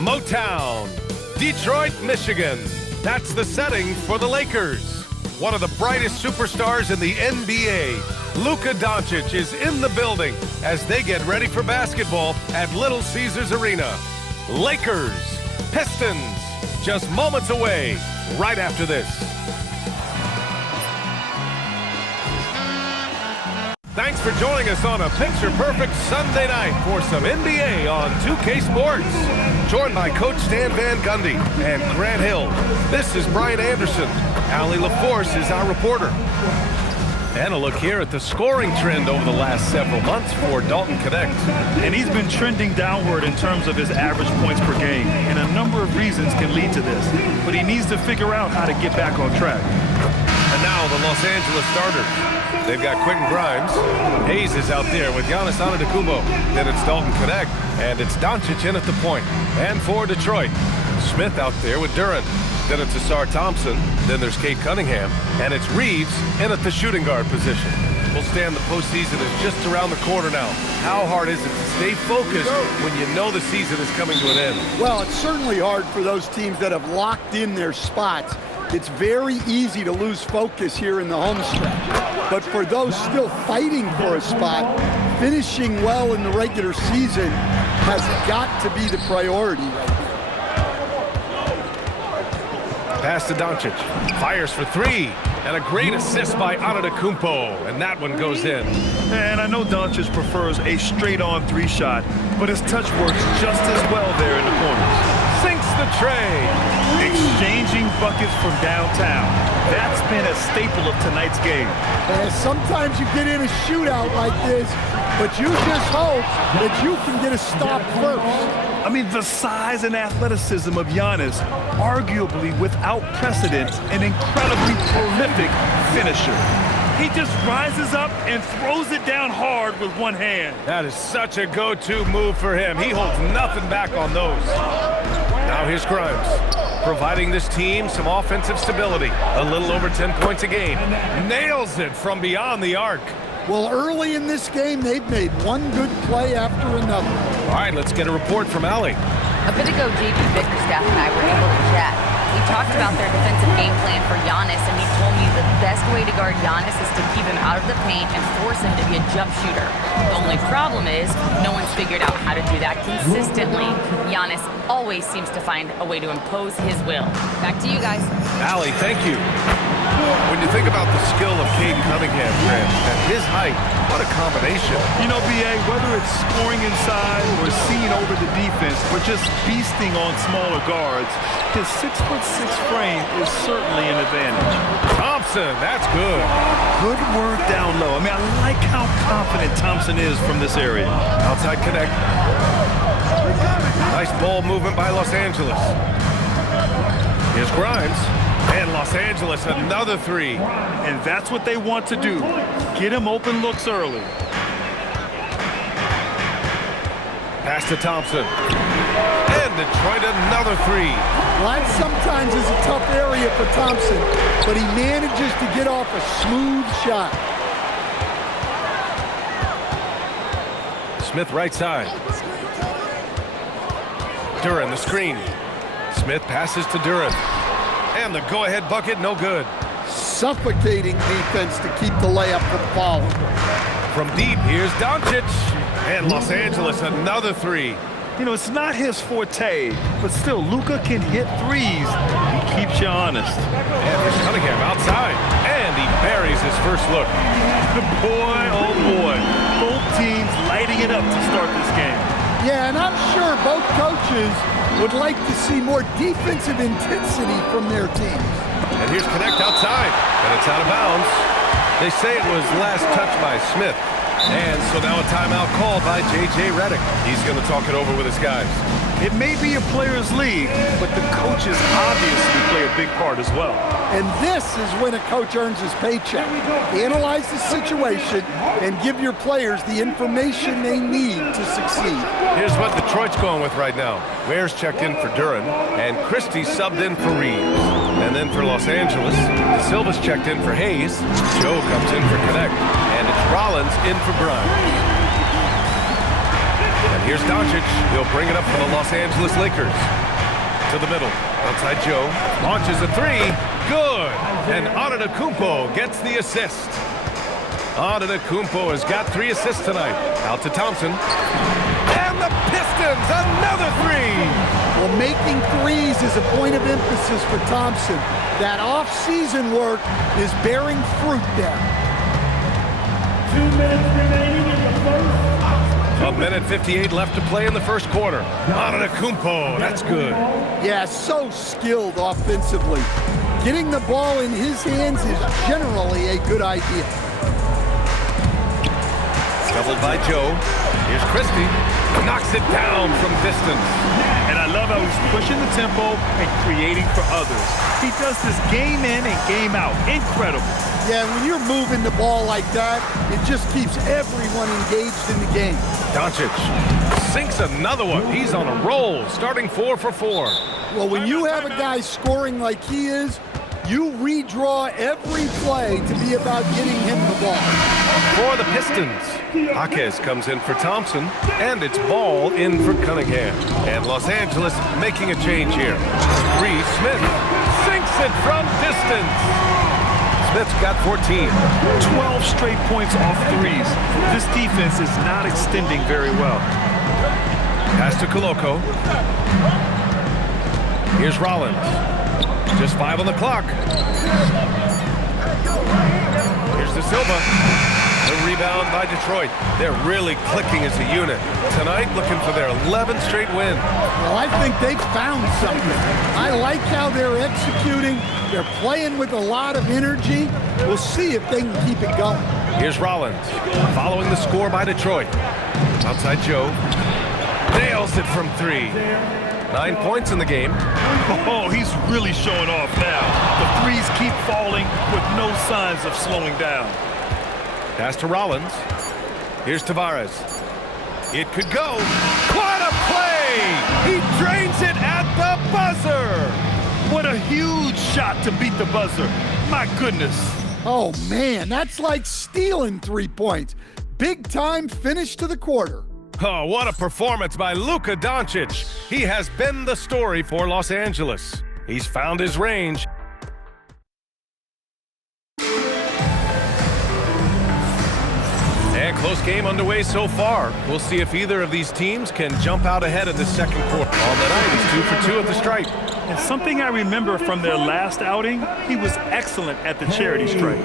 Motown, Detroit, Michigan. That's the setting for the Lakers. One of the brightest superstars in the NBA, Luka Doncic, is in the building as they get ready for basketball at Little Caesars Arena. Lakers, Pistons, just moments away right after this. Thanks for joining us on a picture-perfect Sunday night for some NBA on 2K Sports. Joined by Coach Stan Van Gundy and Grant Hill. This is Brian Anderson. Allie LaForce is our reporter. And a look here at the scoring trend over the last several months for Dalton Connect. And he's been trending downward in terms of his average points per game. And a number of reasons can lead to this. But he needs to figure out how to get back on track. And now the Los Angeles starters. They've got Quentin Grimes. Hayes is out there with Giannis Antetokounmpo. Then it's Dalton Connect, and it's Doncic in at the point. And for Detroit, Smith out there with Duren. Then it's Asar Thompson. Then there's Cade Cunningham. And it's Reeves in at the shooting guard position. We'll stand the postseason is just around the corner now. How hard is it to stay focused when you know the season is coming to an end? Well, it's certainly hard for those teams that have locked in their spots. It's very easy to lose focus here in the home stretch. But for those still fighting for a spot, finishing well in the regular season has got to be the priority right now. Pass to Doncic. Fires for three. And a great assist by Antetokounmpo. And that one goes in. And I know Doncic prefers a straight-on three shot, but his touch works just as well there in the corners. Sinks the tray. Exchanging buckets from downtown. That's been a staple of tonight's game. And sometimes you get in a shootout like this, but you just hope that you can get a stop first. I mean, the size and athleticism of Giannis, arguably without precedent, an incredibly prolific finisher. He just rises up and throws it down hard with one hand. That is such a go-to move for him. He holds nothing back on those. Now here's Grimes, providing this team some offensive stability. A little over 10 points a game. Nails it from beyond the arc. Well, early in this game, they've made one good play after another. All right, let's get a report from Allie. A bit ago, JB Bickerstaff and I were able to chat. We talked about their defensive game plan for Giannis, and he told me the best way to guard Giannis is to keep him out of the paint and force him to be a jump shooter. The only problem is no one's figured out how to do that consistently. Giannis always seems to find a way to impose his will. Back to you guys. Allie, thank you. When you think about the skill of Cade Cunningham, Grant, at his height, what a combination. You know, B.A., whether it's scoring inside or seeing over the defense or just feasting on smaller guards, his 6'6" frame is certainly an advantage. Thompson, that's good. Good work down low. I mean, I like how confident Thompson is from this area. Outside connect. Nice ball movement by Los Angeles. Here's Grimes. And Los Angeles, another three. And that's what they want to do. Get him open looks early. Pass to Thompson. And Detroit, another three. Well, that sometimes is a tough area for Thompson, but he manages to get off a smooth shot. Smith right side. Duren, the screen. Smith passes to Duren. And the go-ahead bucket, no good. Suffocating defense to keep the layup from falling. From deep, here's Doncic. And Los Angeles, another three. You know, it's not his forte, but still, Luka can hit threes. He keeps you honest. And here's Cunningham outside. And he buries his first look. Boy, oh boy. Both teams lighting it up to start this game. Yeah, and I'm sure both coaches would like to see more defensive intensity from their teams. And here's Connect outside, and it's out of bounds. They say it was last touched by Smith. And so now a timeout called by J.J. Redick. He's going to talk it over with his guys. It may be a players' league, but the coaches obviously play a big part as well. And this is when a coach earns his paycheck. Analyze the situation and give your players the information they need to succeed. Here's what Detroit's going with right now. Ware's checked in for Duren, and Christie subbed in for Reeves. And then for Los Angeles, Silva's checked in for Hayes. Joe comes in for Connect, and it's Rollins in for Grimes. And Here's Doncic. He'll bring it up for the Los Angeles Lakers. To the middle. Outside Joe. Launches a three. Good. And Antetokounmpo gets the assist. Antetokounmpo has got 3 assists tonight. Out to Thompson. And the Pistons, another three. Well, making threes is a point of emphasis for Thompson. That off-season work is bearing fruit there. 2 minutes remaining in the first. A minute 58 left to play in the first quarter. Antetokounmpo, that's good. Yeah, so skilled offensively. Getting the ball in his hands is generally a good idea. Doubled by Joe. Here's Christie. Knocks it down from distance. And I love how he's pushing the tempo and creating for others. He does this game in and game out. Incredible. Yeah, when you're moving the ball like that, it just keeps everyone engaged in the game. Doncic sinks another one. He's on a roll, starting 4 for 4. Well, when you have a guy scoring like he is, you redraw every play to be about getting him the ball. For the Pistons, Jaquez comes in for Thompson, and it's ball in for Cunningham. And Los Angeles making a change here. Reed Smith sinks it from distance. Smith's got 14. 12 straight points off threes. This defense is not extending very well. Pass to Koloko. Here's Rollins. Just 5 on the clock. Here's De Silva. The rebound by Detroit. They're really clicking as a unit. Tonight, looking for their 11th straight win. Well, I think they've found something. I like how they're executing. They're playing with a lot of energy. We'll see if they can keep it going. Here's Rollins, following the score by Detroit. Outside Joe. Nails it from 3. 9 points in the game. Oh, he's really showing off now. The threes keep falling with no signs of slowing down. Pass to Rollins. Here's Tavares. It could go. What a play! He drains it at the buzzer! What a huge shot to beat the buzzer. My goodness. Oh, man, that's like stealing 3 points. Big time finish to the quarter. Oh, what a performance by Luka Doncic. He has been the story for Los Angeles. He's found his range. And close game underway so far. We'll see if either of these teams can jump out ahead in the second quarter. On the night, he's 2 for 2 at the stripe. And something I remember from their last outing, he was excellent at the charity stripe.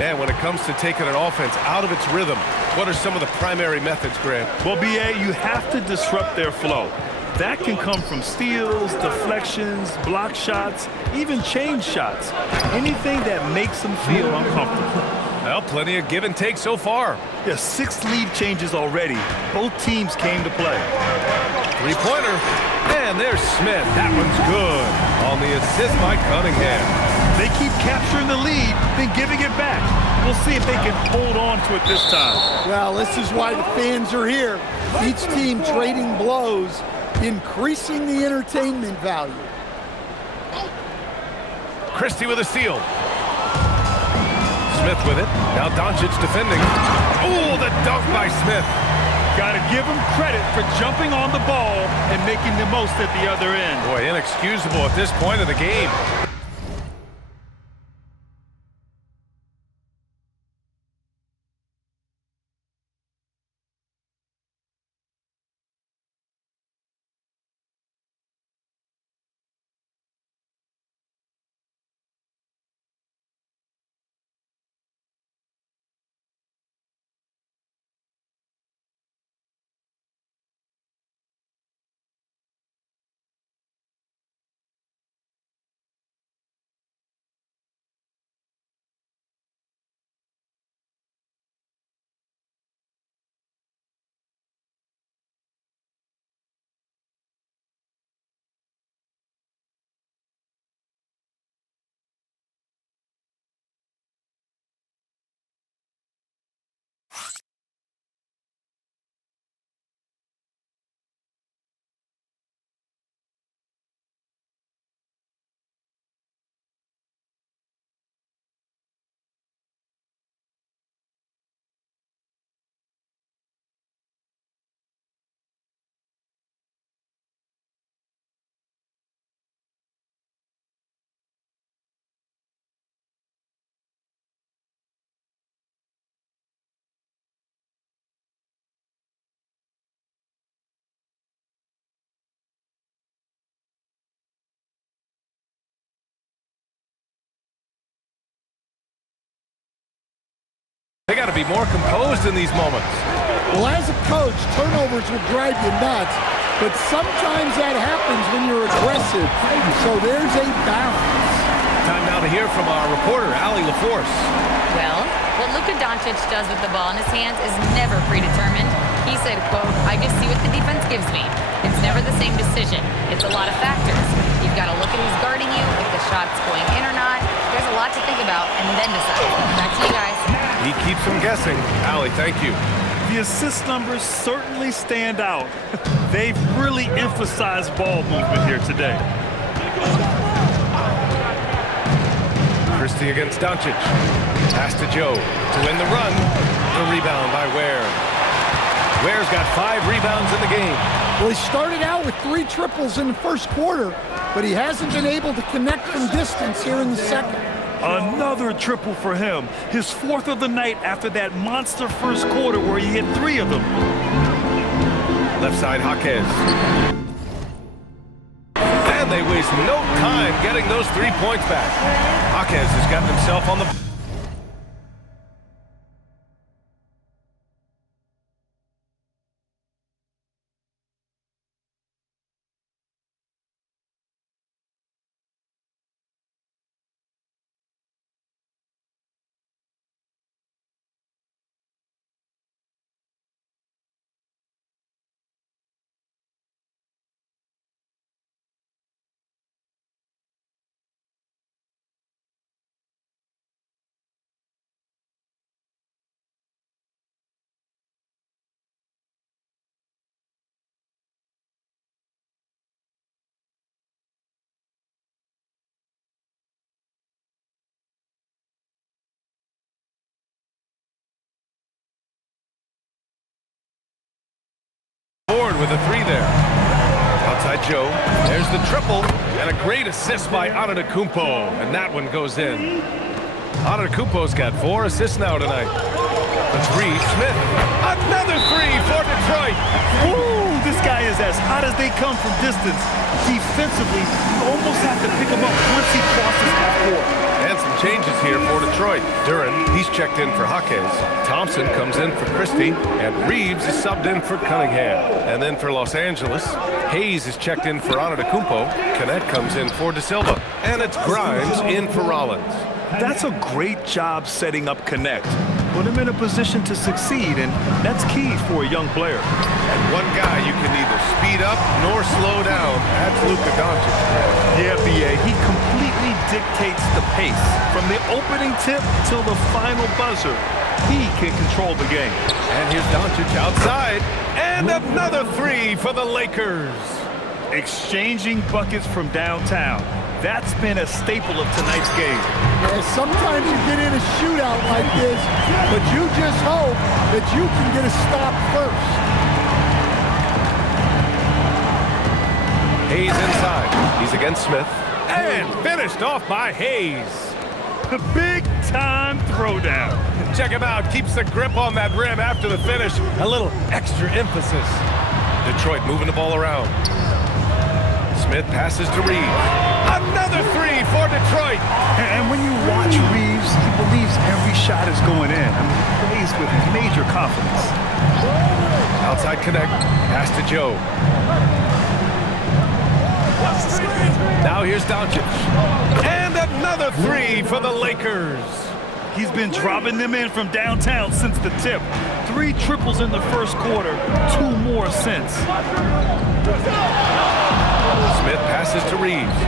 And when it comes to taking an offense out of its rhythm, what are some of the primary methods, Grant? Well, B.A., you have to disrupt their flow. That can come from steals, deflections, block shots, even change shots. Anything that makes them feel uncomfortable. Well, plenty of give and take so far. There's 6 lead changes already. Both teams came to play. Three-pointer. And there's Smith. That one's good. On the assist by Cunningham. They keep capturing the lead, then giving it back. We'll see if they can hold on to it this time. Well, this is why the fans are here. Each team trading blows, increasing the entertainment value. Christie with a steal. Smith with it. Now Doncic defending. Oh, the dunk by Smith. Got to give him credit for jumping on the ball and making the most at the other end. Boy, inexcusable at this point of the game. They got to be more composed in these moments. Well, as a coach, turnovers will drive you nuts, but sometimes that happens when you're aggressive. So there's a balance. Time now to hear from our reporter, Allie LaForce. Well, what Luka Doncic does with the ball in his hands is never predetermined. He said, quote, "I just see what the defense gives me. It's never the same decision. It's a lot of factors. You've got to look at who's guarding you, if the shot's going in or not. There's a lot to think about, and then decide." Back to you guys. He keeps them guessing. Allie, thank you. The assist numbers certainly stand out. They've really emphasized ball movement here today. Christie against Doncic. Pass to Joe to win the run. The rebound by Ware. Ware's got 5 rebounds in the game. Well, he started out with 3 triples in the first quarter, but he hasn't been able to connect from distance here in the second. Another triple for him. His 4th of the night after that monster first quarter where he hit 3 of them. Left side, Jaquez. And they waste no time getting those 3 points back. Jaquez has gotten himself on the... Board with a 3 there. Outside Joe. There's the triple. And a great assist by Antetokounmpo. And that one goes in. Antetokounmpo's got 4 assists now tonight. The 3, Smith. Another 3 for Detroit. Ooh, this guy is as hot as they come from distance. Defensively, you almost have to pick him up once he crosses half court. And some changes here for Detroit. Duran, he's checked in for Jaquez. Thompson comes in for Christie. And Reeves is subbed in for Cunningham. And then for Los Angeles, Hayes is checked in for Antetokounmpo. Canet comes in for De Silva. And it's Grimes in for Rollins. That's a great job setting up Connect. Put him in a position to succeed, and that's key for a young player. And one guy you can neither speed up nor slow down. That's Luka Doncic. Yeah, B.A., he completely dictates the pace. From the opening tip till the final buzzer, he can control the game. And here's Doncic outside. And another 3 for the Lakers. Exchanging buckets from downtown. That's been a staple of tonight's game. Yeah, sometimes you get in a shootout like this, but you just hope that you can get a stop first. Hayes inside. He's against Smith. And finished off by Hayes. The big-time throwdown. Check him out. Keeps the grip on that rim after the finish. A little extra emphasis. Detroit moving the ball around. Smith passes to Reeves. Another 3 for Detroit. And when you watch Reeves, he believes every shot is going in. I mean, he plays with major confidence. Outside connect. Pass to Joe. Now here's Doncic. And another 3 for the Lakers. He's been dropping them in from downtown since the tip. 3 triples in the first quarter, 2 more since. Smith passes to Reeves.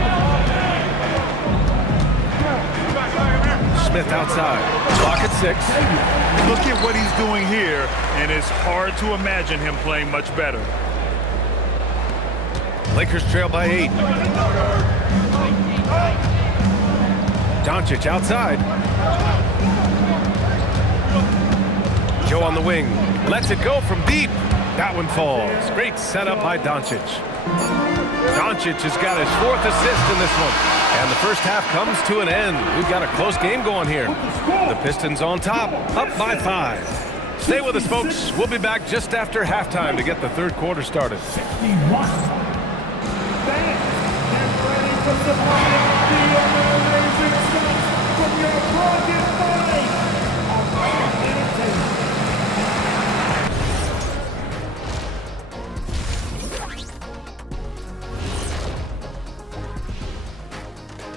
Smith outside. Clock at 6. Look at what he's doing here, and it's hard to imagine him playing much better. Lakers trail by 8. Doncic outside. Joe on the wing. Lets it go from deep. That one falls. Great setup by Doncic. Doncic has got his 4th assist in this one. And the first half comes to an end. We've got a close game going here. The Pistons on top, up by 5. Stay with us, folks. We'll be back just after halftime to get the third quarter started. From your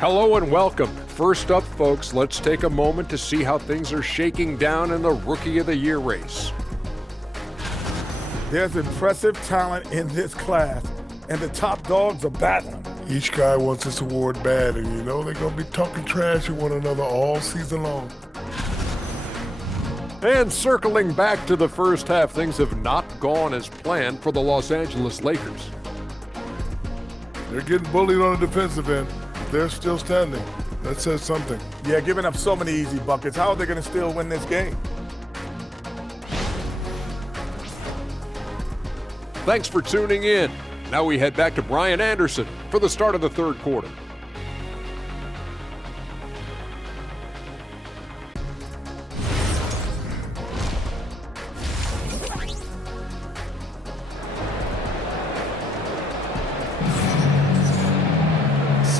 Hello and welcome. First up, folks, let's take a moment to see how things are shaking down in the Rookie of the Year race. There's impressive talent in this class, and the top dogs are battling. Each guy wants this award bad, and you know they're going to be talking trash to one another all season long. And circling back to the first half, things have not gone as planned for the Los Angeles Lakers. They're getting bullied on the defensive end. They're still standing. That says something. Yeah, giving up so many easy buckets. How are they going to still win this game? Thanks for tuning in. Now we head back to Brian Anderson for the start of the third quarter.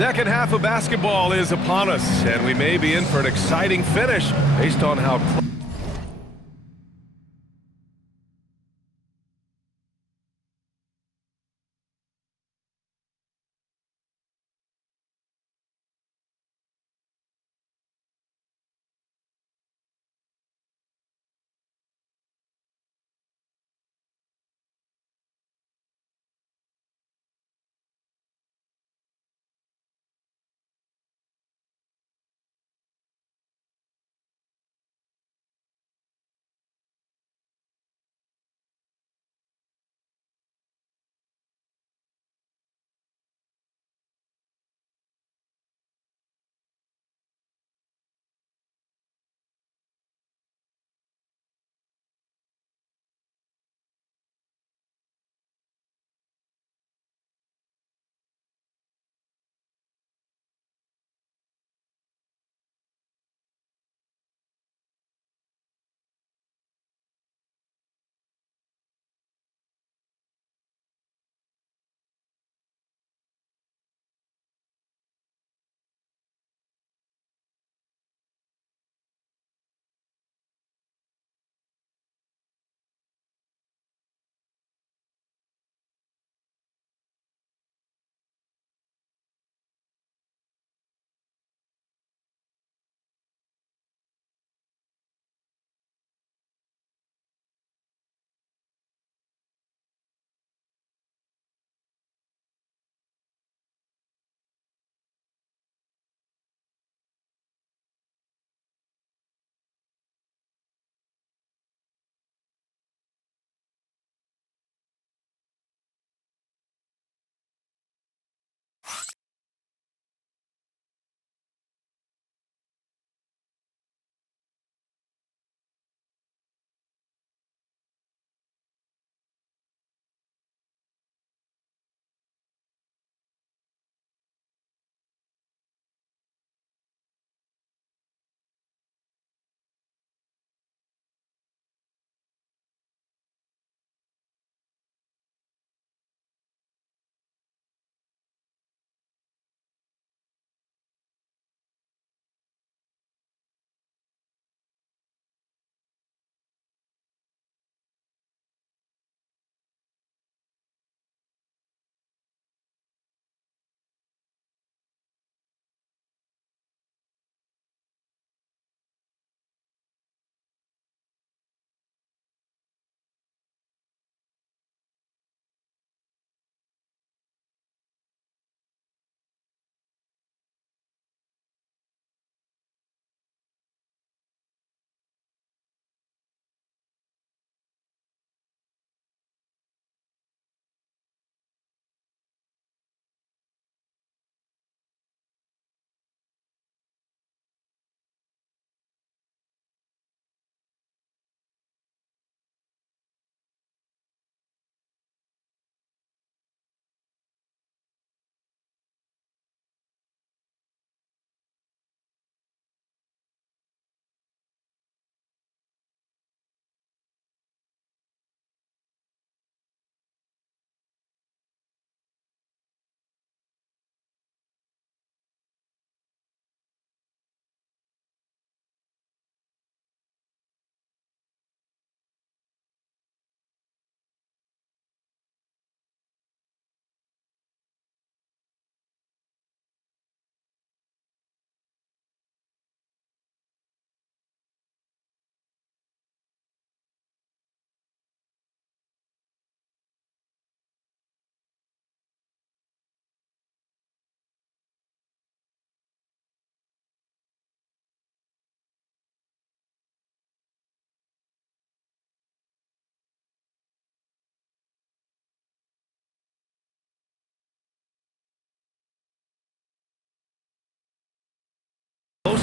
Second half of basketball is upon us, and we may be in for an exciting finish based on how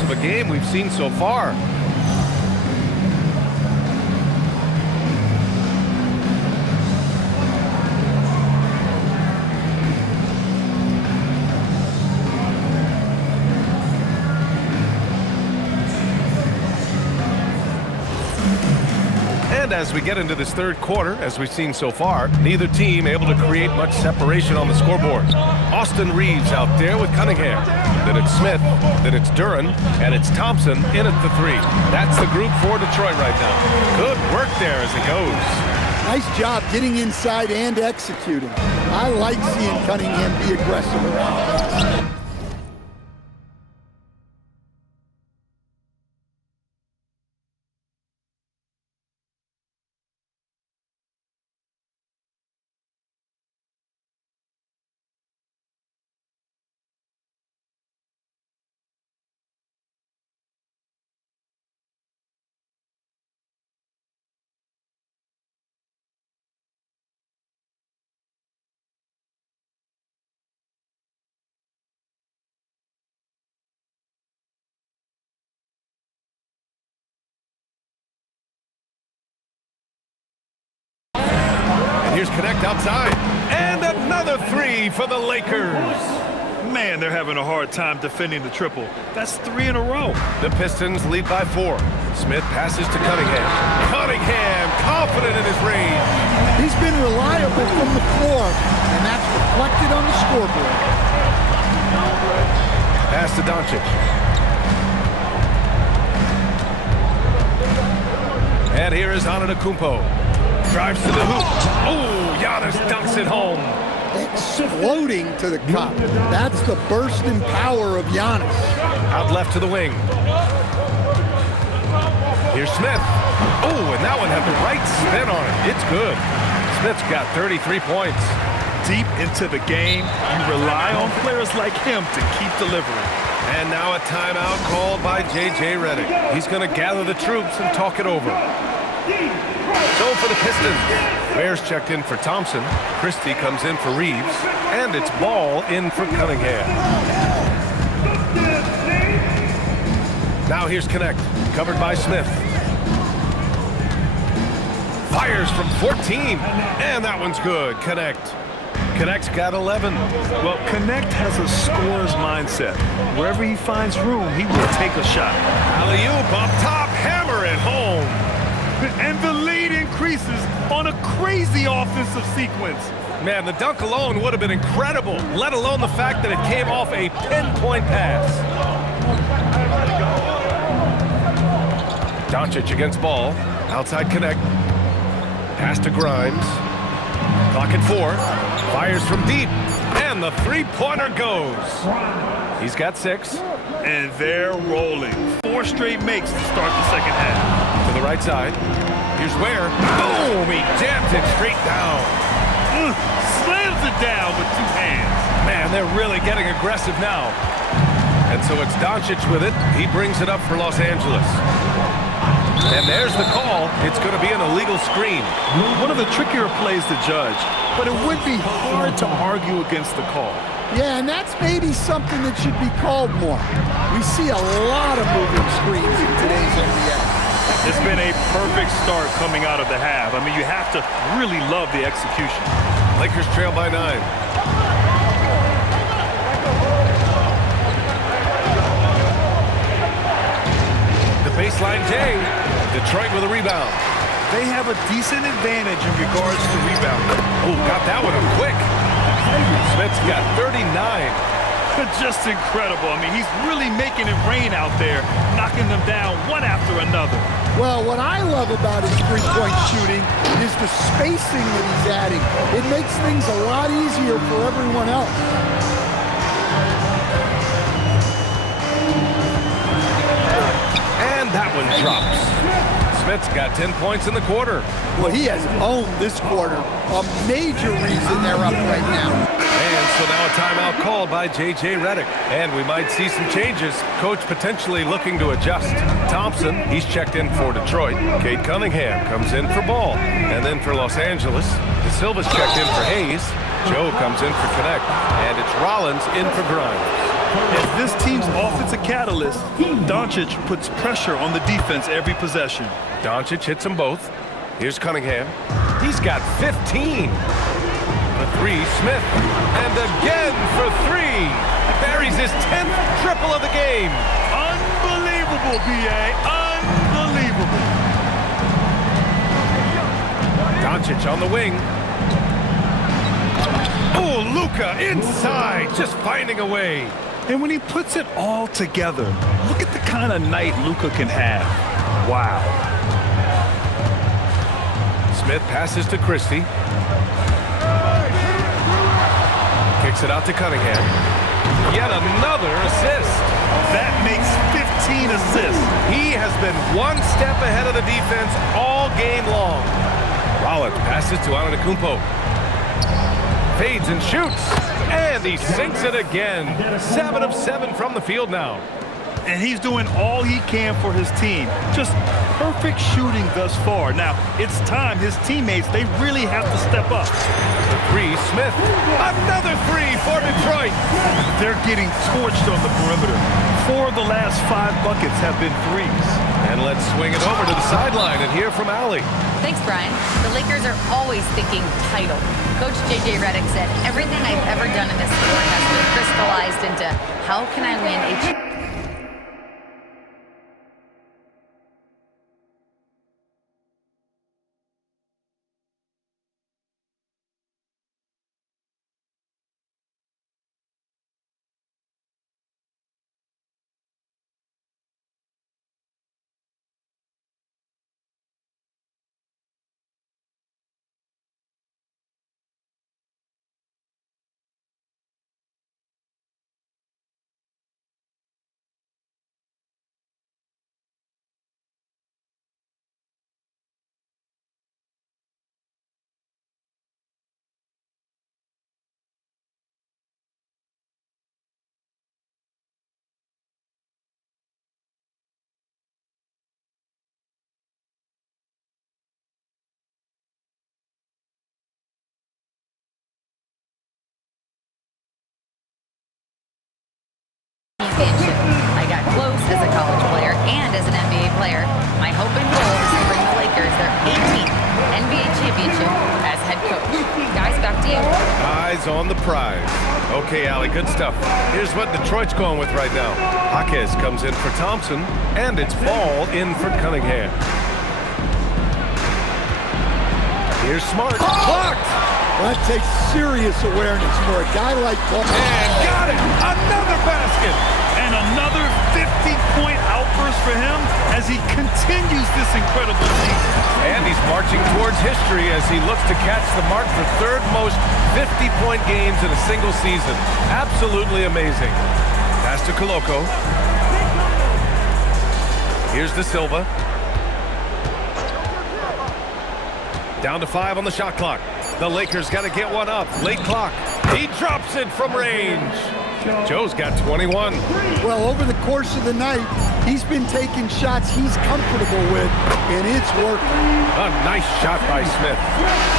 of a game we've seen so far. And as we get into this third quarter, as we've seen so far, neither team able to create much separation on the scoreboard. Austin Reeves out there with Cunningham. Then it's Smith, then it's Duran, and it's Thompson in at the 3. That's the group for Detroit right now. Good work there as it goes. Nice job getting inside and executing. I like seeing Cunningham be aggressive around. Here's Connect outside. And another 3 for the Lakers. Man, they're having a hard time defending the triple. That's 3 in a row. The Pistons lead by 4. Smith passes to Cunningham. Cunningham, confident in his range. He's been reliable from the floor, and that's reflected on the scoreboard. Pass to Doncic. And here is Antetokounmpo. Drives to the hoop. Oh, Giannis dunks it home. Exploding to the cup. That's the bursting power of Giannis. Out left to the wing. Here's Smith. Oh, and that one had the right spin on it. It's good. Smith's got 33 points. Deep into the game, you rely on players like him to keep delivering. And now a timeout called by J.J. Redick. He's going to gather the troops and talk it over. So for the Pistons, Bears checked in for Thompson. Christie comes in for Reeves. And it's Ball in for Cunningham. Now here's Connect, covered by Smith. Fires from 14. And that one's good. Connect's got 11. Well, Connect has a scorer's mindset. Wherever he finds room, he will take a shot. Alley-oop up top, hammer it home. And the lead increases on a crazy offensive sequence. Man, the dunk alone would have been incredible, let alone the fact that it came off a pinpoint pass. Doncic against Ball. Outside Connect. Pass to Grimes. Clock at 4. Fires from deep. And the three-pointer goes. He's got 6. And they're rolling. 4 straight makes to start the second half. To the right side. Here's Ware. Boom! He jams it straight down. Slams it down with 2 hands. Man, they're really getting aggressive now. And so it's Doncic with it. He brings it up for Los Angeles. And there's the call. It's going to be an illegal screen. One of the trickier plays to judge, but it would be hard to argue against the call. Yeah, and that's maybe something that should be called more. We see a lot of moving screens in today's NBA. It's been a perfect start coming out of the half. I mean, you have to really love the execution. Lakers trail by 9. The baseline J. Detroit with a rebound. They have a decent advantage in regards to rebounding. Oh, got that one up quick. Smith's got 39. Just incredible. I mean, he's really making it rain out there, knocking them down one after another. Well, what I love about his three-point shooting is the spacing that he's adding. It makes things a lot easier for everyone else. And that one drops. Smith's got 10 points in the quarter. Well, he has owned this quarter. A major reason they're up right now. And so now a timeout called by J.J. Redick. And we might see some changes. Coach potentially looking to adjust. Thompson, he's checked in for Detroit. Cade Cunningham comes in for Ball. And then for Los Angeles, De Silva's checked in for Hayes. Joe comes in for Connect, and it's Rollins in for Grimes. As this team's offensive catalyst, Doncic puts pressure on the defense every possession. Doncic hits them both. Here's Cunningham. He's got 15. For three, Smith. And again for three. Buries his 10th triple of the game. Unbelievable, B.A. Unbelievable. Doncic on the wing. Oh, Luka inside, just finding a way. And when he puts it all together, look at the kind of night Luka can have. Wow. Smith passes to Christie. Kicks it out to Cunningham. Yet another assist. That makes 15 assists. He has been one step ahead of the defense all game long. Rollins passes to Antetokounmpo. Fades and shoots. And he sinks it again. 7 of 7 from the field now. And he's doing all he can for his team. Just perfect shooting thus far. Now, it's time his teammates, they really have to step up. The three, Smith. Another three for Detroit. They're getting torched on the perimeter. 4 of the last 5 buckets have been threes. And let's swing it over to the sideline and hear from Allie. Thanks, Brian. The Lakers are always thinking title. Coach J.J. Redick said, everything I've ever done in this sport has been crystallized into how can I win a championship. I got close as a college player and as an NBA player. My hope and goal is to bring the Lakers their 18th NBA championship as head coach. Guys, back to you. Eyes on the prize. Okay, Allie, good stuff. Here's what Detroit's going with right now. Jaquez comes in for Thompson, and it's Ball in for Cunningham. Here's Smart. Blocked! That takes serious awareness for a guy like Ball. And got it! Another basket! And another 50-point outburst for him as he continues this incredible season. And he's marching towards history as he looks to catch the mark for third most 50-point games in a single season. Absolutely amazing. Pass to Koloko. Here's De Silva. Down to 5 on the shot clock. The Lakers got to get one up. Late clock. He drops it from range. Joe's got 21. Well, over the course of the night, he's been taking shots he's comfortable with, and it's working. A nice shot by Smith.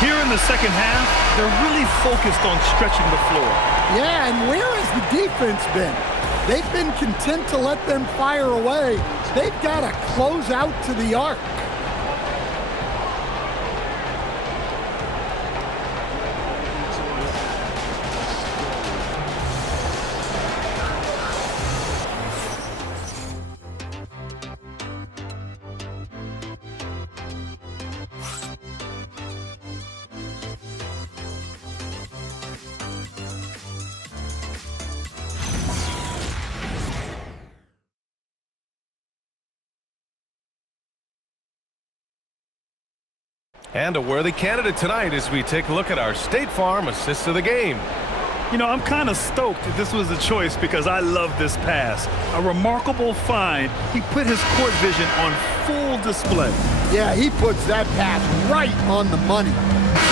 Here in the second half, they're really focused on stretching the floor. Yeah, and where has the defense been? They've been content to let them fire away. They've got to close out to the arc. And a worthy candidate tonight as we take a look at our State Farm Assist of the Game. You know, I'm kind of stoked that this was a choice because I love this pass. A remarkable find. He put his court vision on full display. Yeah, he puts that pass right on the money.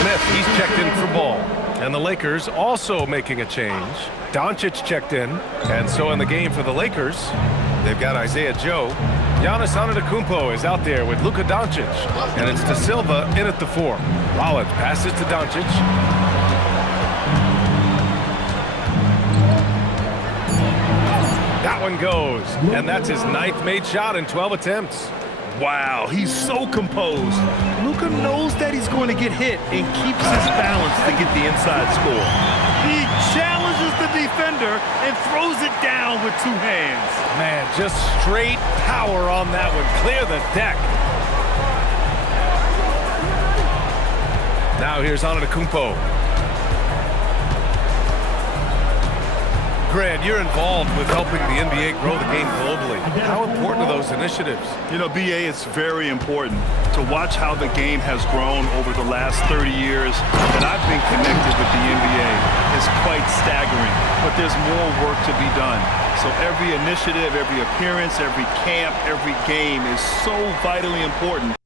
Smith, he's checked in for Ball. And the Lakers also making a change. Doncic checked in. And so in the game for the Lakers, they've got Isaiah Joe. Giannis Antetokounmpo is out there with Luka Doncic. And it's De Silva in at the 4. Rollins passes to Doncic. That one goes, and that's his 9th made shot in 12 attempts. Wow, he's so composed. Luka knows that he's going to get hit and keeps his balance to get the inside score. He challenges the defender and throws it down with 2 hands. Man, just straight power on that one. Clear the deck. Now here's Antetokounmpo. Grant, you're involved with helping the NBA grow the game globally. How important are those initiatives? You know, BA, it's very important to watch how the game has grown over the last 30 years that I've been connected with the NBA. It's quite staggering, but there's more work to be done. So every initiative, every appearance, every camp, every game is so vitally important.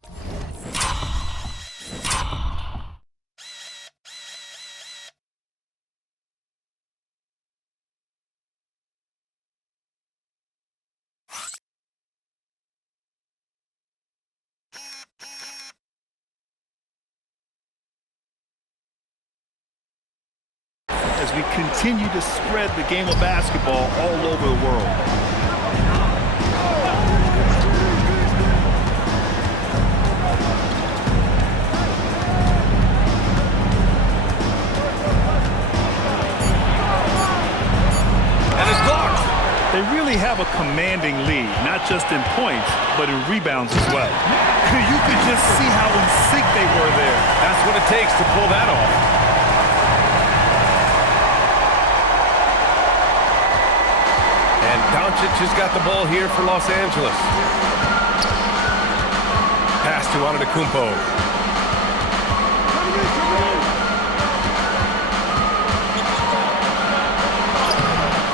As we continue to spread the game of basketball all over the world. And it's blocked. They really have a commanding lead, not just in points, but in rebounds as well. You could just see how in sync they were there. That's what it takes to pull that off. Doncic has got the ball here for Los Angeles. Pass to Antetokounmpo.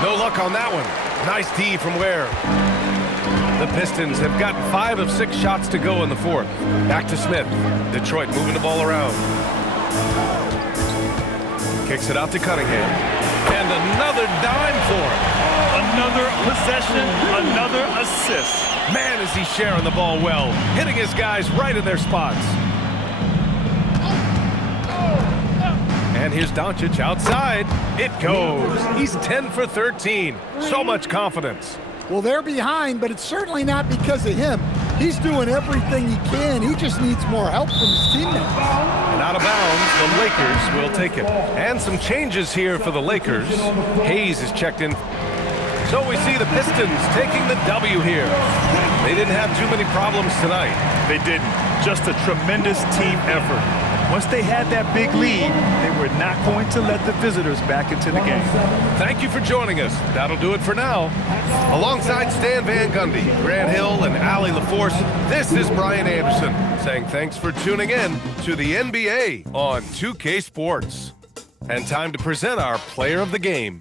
No luck on that one. Nice D from Ware. The Pistons have gotten 5 of 6 shots to go in the 4th. Back to Smith. Detroit moving the ball around. Kicks it out to Cunningham. And another dime for him. Another possession, another assist. Man, is he sharing the ball well, hitting his guys right in their spots. And here's Doncic outside. It goes. He's 10 for 13. So much confidence. Well, they're behind, but it's certainly not because of him. He's doing everything he can. He just needs more help from his teammates. And out of bounds, the Lakers will take it. And some changes here for the Lakers. Hayes is checked in. So we see the Pistons taking the W here. They didn't have too many problems tonight. They didn't. Just a tremendous team effort. Once they had that big lead, they were not going to let the visitors back into the game. Thank you for joining us. That'll do it for now. Alongside Stan Van Gundy, Grant Hill, and Allie LaForce, this is Brian Anderson saying thanks for tuning in to the NBA on 2K Sports. And time to present our player of the game.